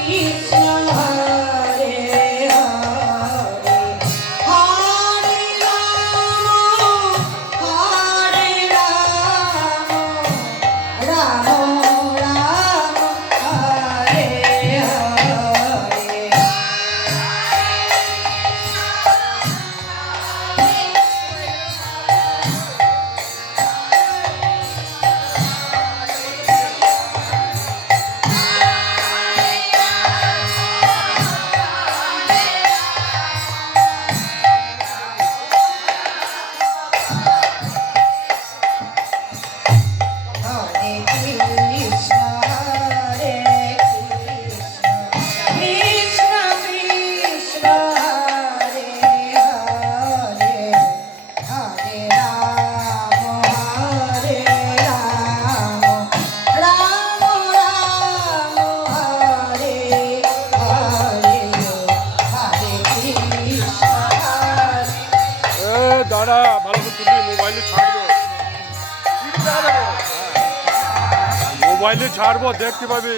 Please. ছাড়বো দেখতে পাবি।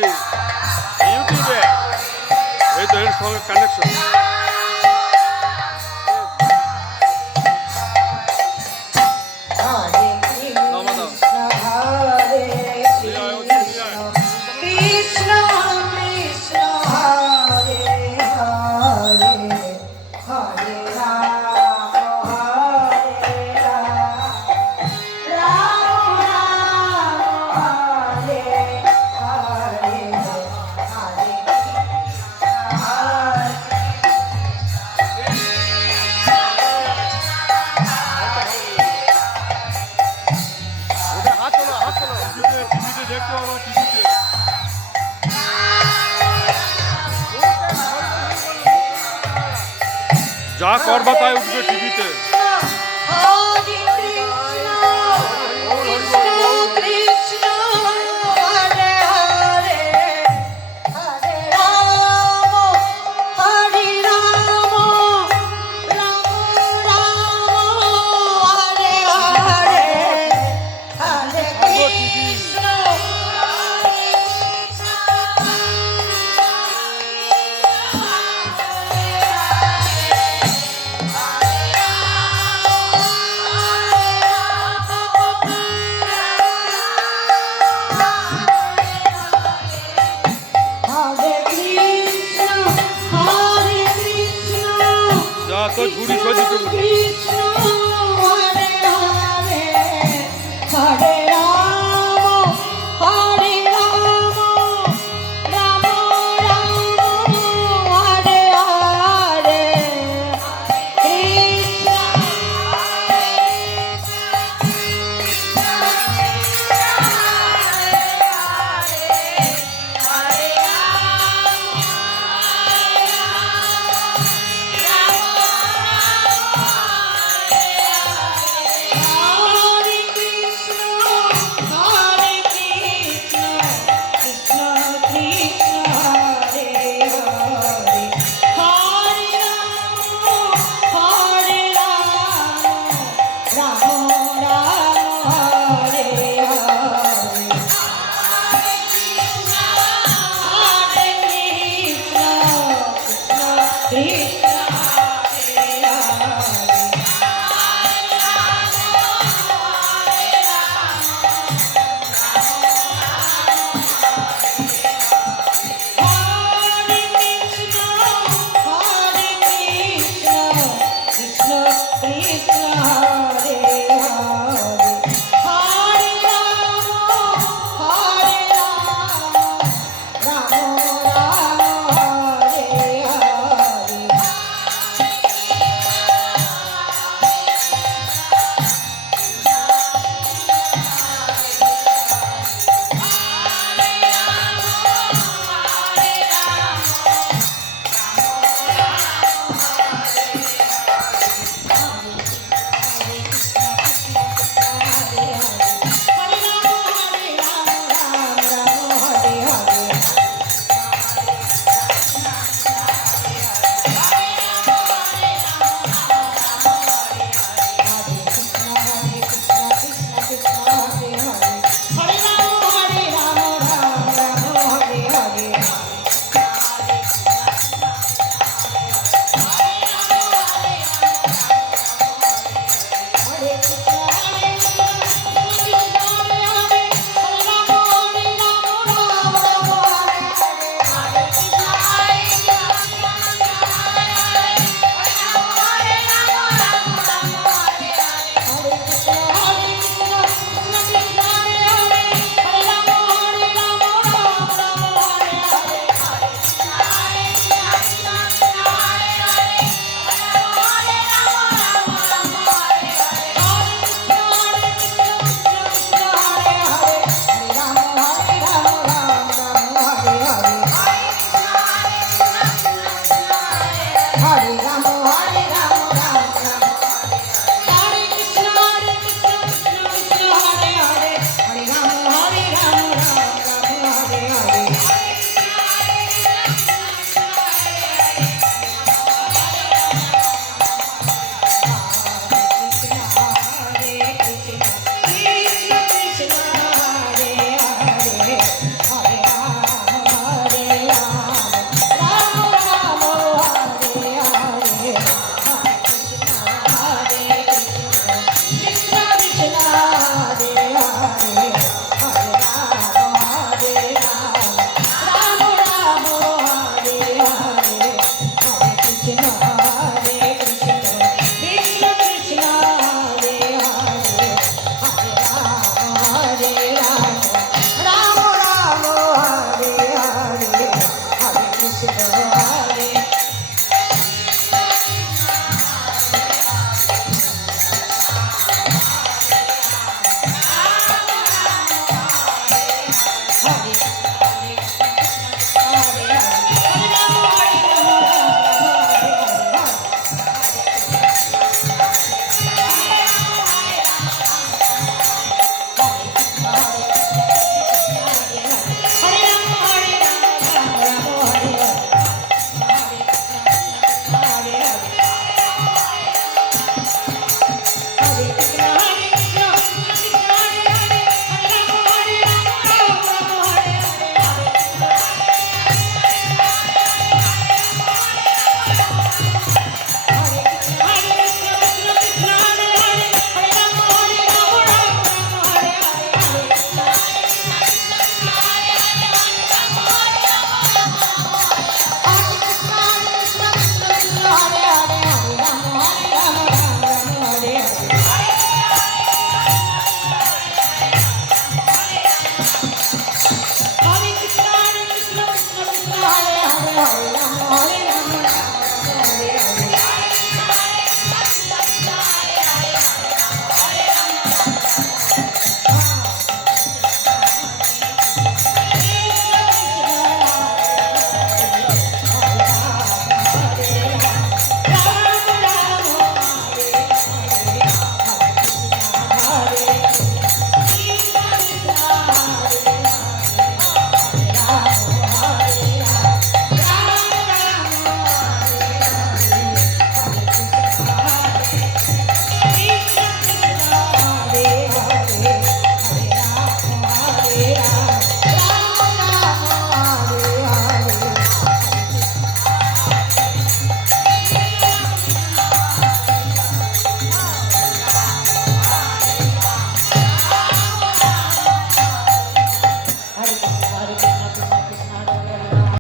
ইউটিউবে এই তো এর সঙ্গে কানেকশন